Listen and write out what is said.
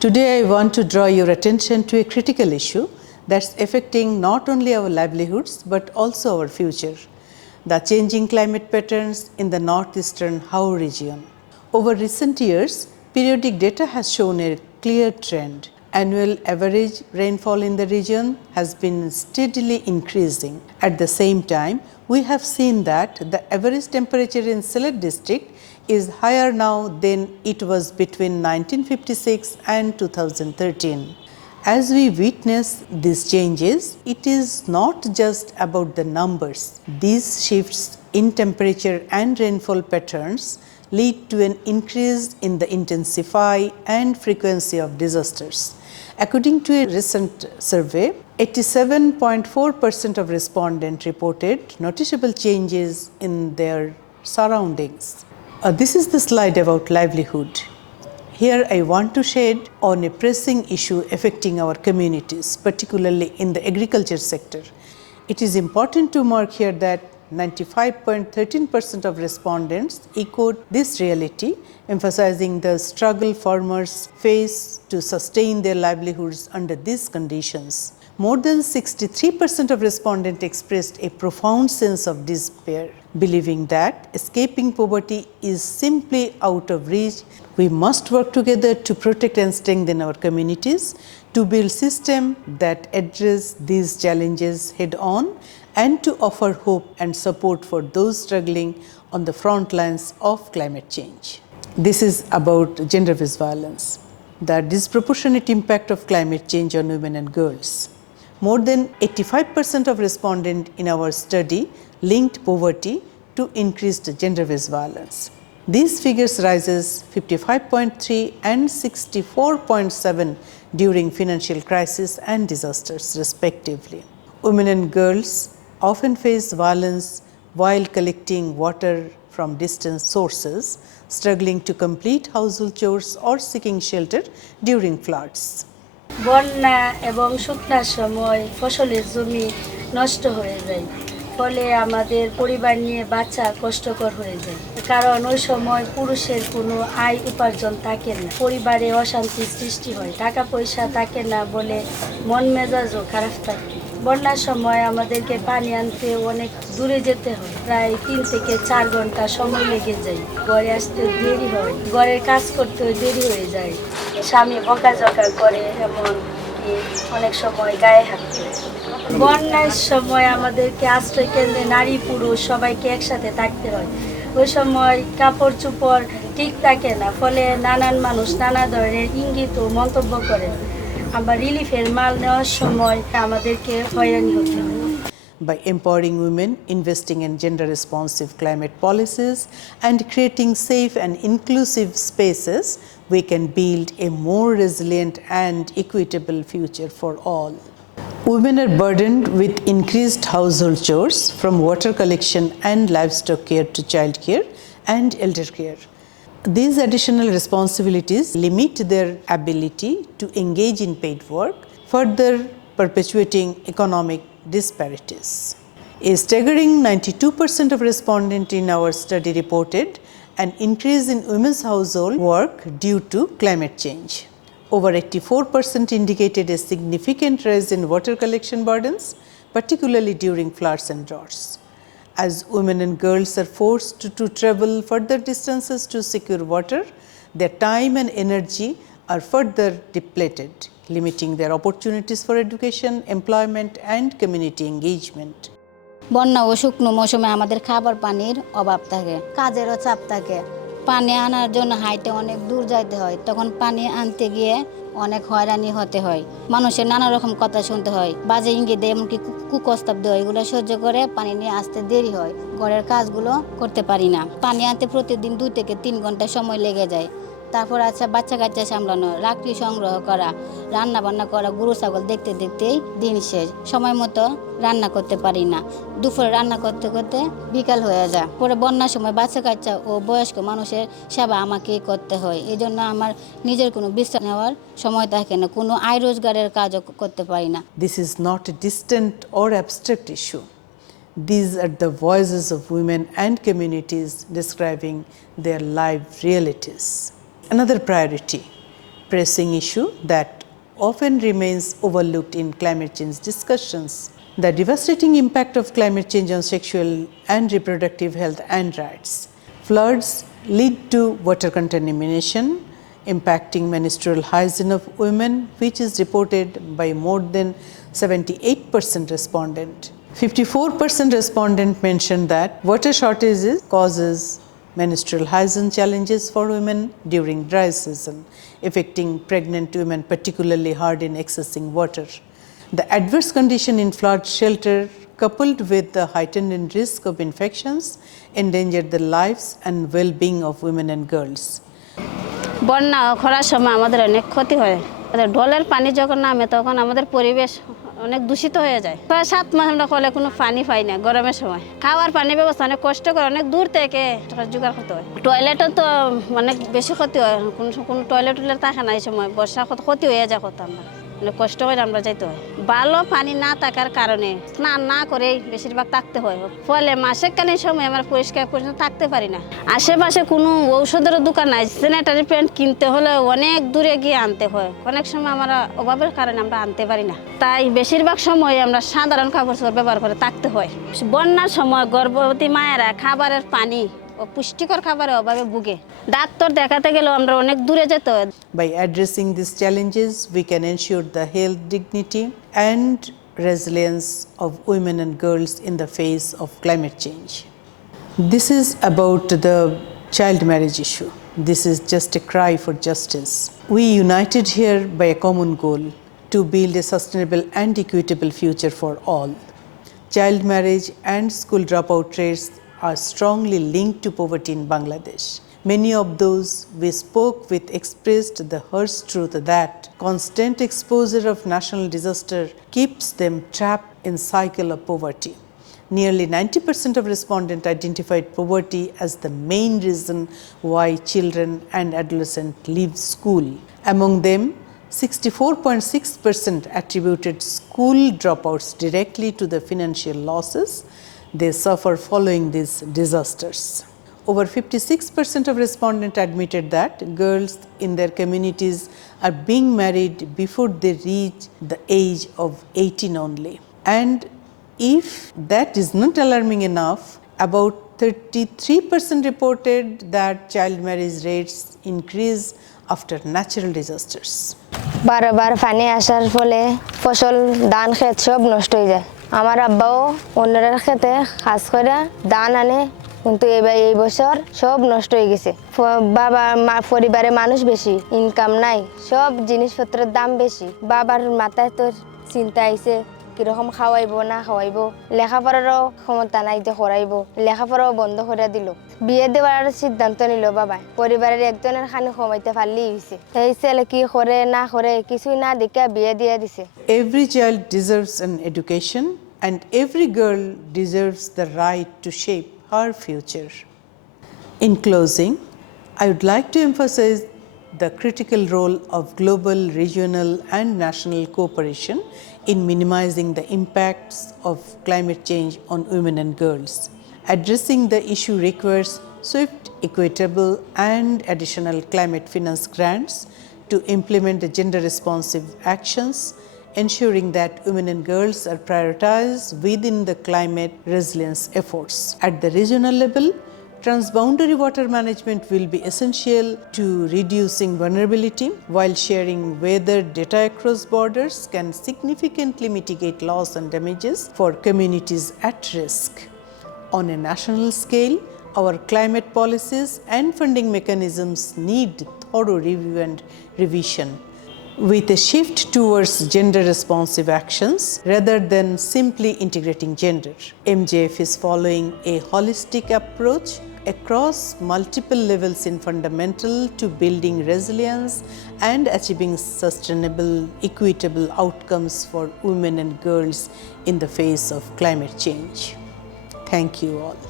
Today I want to draw your attention to a critical issue that's affecting not only our livelihoods but also our future: the changing climate patterns in the northeastern Howe region. Over recent years, periodic data has shown a clear trend. Annual average rainfall in the region has been steadily increasing. At the same time, we have seen that the average temperature in Sylhet district is higher now than it was between 1956 and 2013. As we witness these changes, it is not just about the numbers. These shifts in temperature and rainfall patterns lead to an increase in the intensity and frequency of disasters. According to a recent survey, 87.4% of respondents reported noticeable changes in their surroundings. This is the slide about livelihood. Here I want to shed on a pressing issue affecting our communities, particularly in the agriculture sector. It is important to mark here that 95.13% of respondents echoed this reality, emphasizing the struggle farmers face to sustain their livelihoods under these conditions. More than 63% of respondents expressed a profound sense of despair, believing that escaping poverty is simply out of reach. We must work together to protect and strengthen our communities, to build systems that address these challenges head on, and to offer hope and support for those struggling on the front lines of climate change. This is about gender-based violence, the disproportionate impact of climate change on women and girls. More than 85% of respondents in our study linked poverty to increased gender-based violence. These figures rises 55.3 and 64.7 during financial crisis and disasters respectively. Women and girls often face violence while collecting water from distant sources, struggling to complete household chores or seeking shelter during floods. বন্যা এবং শুকনার সময় ফসলের জমি নষ্ট হয়ে যায়, ফলে আমাদের পরিবার নিয়ে বাঁচা কষ্টকর হয়ে যায়, কারণ ওই সময় পুরুষের কোনো আয় উপার্জন থাকে না, পরিবারে অশান্তি সৃষ্টি হয়, টাকা পয়সা থাকে না বলে মন মেজাজও খারাপ থাকে। বন্যার সময় আমাদেরকে পানি আনতে অনেক দূরে যেতে হয়, প্রায় 3 থেকে 4 ঘন্টা সময় লেগে যায়, ঘরে আসতে দেরি হয়, ঘরের কাজ করতে দেরি হয়ে যায়, স্বামী বকাঝকা করে, এমন কি অনেক সময় গায়ে হাত তোলে। বন্যার সময় আমাদেরকে আশ্রয় কেন্দ্রে নারী পুরুষ সবাইকে একসাথে থাকতে হয়, ওই সময় কাপড় চোপড় ঠিক থাকে না, ফলে নানান মানুষ নানা ধরনের ইঙ্গিত ও মন্তব্য করে। আবার রিলিফের মাল নেওয়ার সময় আমাদেরকে হয়রানি হতে হয়। By empowering women, investing in gender-responsive climate policies, and creating safe and inclusive spaces, we can build a more resilient and equitable future for all. Women are burdened with increased household chores, from water collection and livestock care to child care and elder care. These additional responsibilities limit their ability to engage in paid work, further perpetuating economic disparities. A staggering 92% of respondents in our study reported an increase in women's household work due to climate change. Over 84% indicated a significant rise in water collection burdens, particularly during floods and droughts. As women and girls are forced to travel further distances to secure water, their time and energy are further depleted, limiting their opportunities for education, employment, and community engagement. বন্যা ও শুকনো মৌসুমে আমাদের খাবার পানির অভাব থাকে, কাজেরও চাপ থাকে, পানি আনার জন্য হাইটে অনেক দূর যাইতে হয়, তখন পানি আনতে গিয়ে অনেক হয়রানি হতে হয়, মানুষের নানা রকম কথা শুনতে হয়, বাজে ইঙ্গিত দেয়, এমনকি কুপ্রস্তাব দেয়, এগুলো সহ্য করে পানি নিয়ে আসতে দেরি হয়, ঘরের কাজগুলো করতে পারি না, পানি আনতে প্রতিদিন 2 থেকে 3 ঘন্টা সময় লেগে যায়। তারপর আছে বাচ্চা কাচ্চা সামলানো, লাকড়ি সংগ্রহ করা, রান্না বান্না করা, গরু ছাগল দেখতে দেখতেই দিন শেষ, সময় মতো রান্না করতে পারি না, দুপুরে রান্না করতে করতে বিকাল হয়ে যায়। পরে বন্যার সময় বাচ্চা কাচ্চা ও বয়স্ক মানুষের সেবা আমাকেই করতে হয়, এই জন্য আমার নিজের কোনো বিশ্রাম নেওয়ার সময় থাকে না, কোনো আয় রোজগারের কাজও করতে পারি না। This is not a distant or abstract issue. These are the voices of women and communities describing their live realities. Another priority: pressing issue that often remains overlooked in climate change discussions. The devastating impact of climate change on sexual and reproductive health and rights. Floods lead to water contamination, impacting menstrual hygiene of women, which is reported by more than 78% respondent. 54% respondent mentioned that water shortages causes menstrual hygiene challenges for women during dry season, affecting pregnant women particularly hard in accessing water. The adverse condition in flood shelter coupled with the heightened risk of infections endanger the lives and well-being of women and girls. বন্যা খরার সময় আমাদের অনেক ক্ষতি হয়। ঢলের পানি যখন নামে তখন আমাদের পরিবেশ অনেক দূষিত হয়ে যায়। 6-7 মাস আমরা কলে কোনো পানি পাই না গরমের সময়। খাওয়ার পানি ব্যবস্থা অনেক কষ্ট করে অনেক দূর থেকে জোগাড় করতে হয়। টয়লেটও তো অনেক বেশি ক্ষতি হয়। কোনো টয়লেট থাকে না এই সময় বর্ষা ক্ষতি হয়ে যায় কত আমরা। অনেক কষ্ট করে আমরা যাইতে হয়। ভালো পানি না থাকার কারণে স্নান না করেই বেশিরভাগ থাকতে হয়। ফলে মাসকালীন সময় আমরা পরিষ্কার পরিচ্ছন্ন থাকতে পারি না। আশেপাশে কোনো ঔষধের দোকান নাই, স্যানিটারি প্যাড কিনতে হলে অনেক দূরে গিয়ে আনতে হয়। অনেক সময় আমরা অভাবের কারণে আমরা আনতে পারি না। তাই বেশিরভাগ সময় আমরা সাধারণ কাপড় চোপড় ব্যবহার করে থাকতে হয়। বন্যার সময় গর্ভবতী মায়েরা খাবারের পানি ও পুষ্টিকর খাবারের অভাবে ভুগে। ডাক্তার দেখাতে গেলেও আমরা অনেক দূরে যেতে হয়। By addressing these challenges, we can ensure the health, dignity, and resilience of women and girls in the face of climate change. This is about the child marriage issue. This is just a cry for justice. We united here by a common goal to build a sustainable and equitable future for all. Child marriage and school dropout rates are strongly linked to poverty in Bangladesh. Many of those we spoke with expressed the harsh truth that constant exposure of national disaster keeps them trapped in cycle of poverty. Nearly 90% of respondents identified poverty as the main reason why children and adolescents leave school. Among them, 64.6% attributed school dropouts directly to the financial losses they suffer following these disasters. Over 56% of respondents admitted that girls in their communities are being married before they reach the age of 18 only. And if that is not alarming enough, about 33% reported that child marriage rates increase after natural disasters. বারবার পানি আসার ফলে ফসল ধান ক্ষেত সব নষ্ট হয়ে যায়। আমার আব্বাও অন্যের ক্ষেতে কাজ করে ধান আনে, কিন্তু এই বছর সব নষ্ট হয়ে গেছে। বাবা পরিবারে মানুষ বেশি, ইনকাম নাই, সব জিনিসপত্রের দাম বেশি। বাবার মাথায় তো চিন্তা আইছে কিরকম খাওয়াইবো না খাওয়াইবো, লেখাপড়ারও ক্ষমতা নাই যে করাইবো, লেখাপড়াও বন্ধ করে দিল। বিয়ে দেওয়ার সিদ্ধান্ত নিল বাবা। পরিবারের একজনের খানি কমাইতে পারলেই হয়েছে। এই ছেলে কি করে না করে কিছুই না দেখে বিয়ে দিয়ে দিছে। Every child deserves an education and every girl deserves the right to shape her future. In closing, I would like to emphasize the critical role of global, regional, and national cooperation in minimizing the impacts of climate change on women and girls. Addressing the issue requires swift, equitable, and additional climate finance grants to implement the gender-responsive actions, ensuring that women and girls are prioritized within the climate resilience efforts. At the regional level, transboundary water management will be essential to reducing vulnerability, while sharing weather data across borders can significantly mitigate loss and damages for communities at risk. On a national scale, our climate policies and funding mechanisms need thorough review and revision, with a shift towards gender-responsive actions rather than simply integrating gender. MJF is following a holistic approach across multiple levels in fundamental to building resilience and achieving sustainable, equitable outcomes for women and girls in the face of climate change. Thank you all.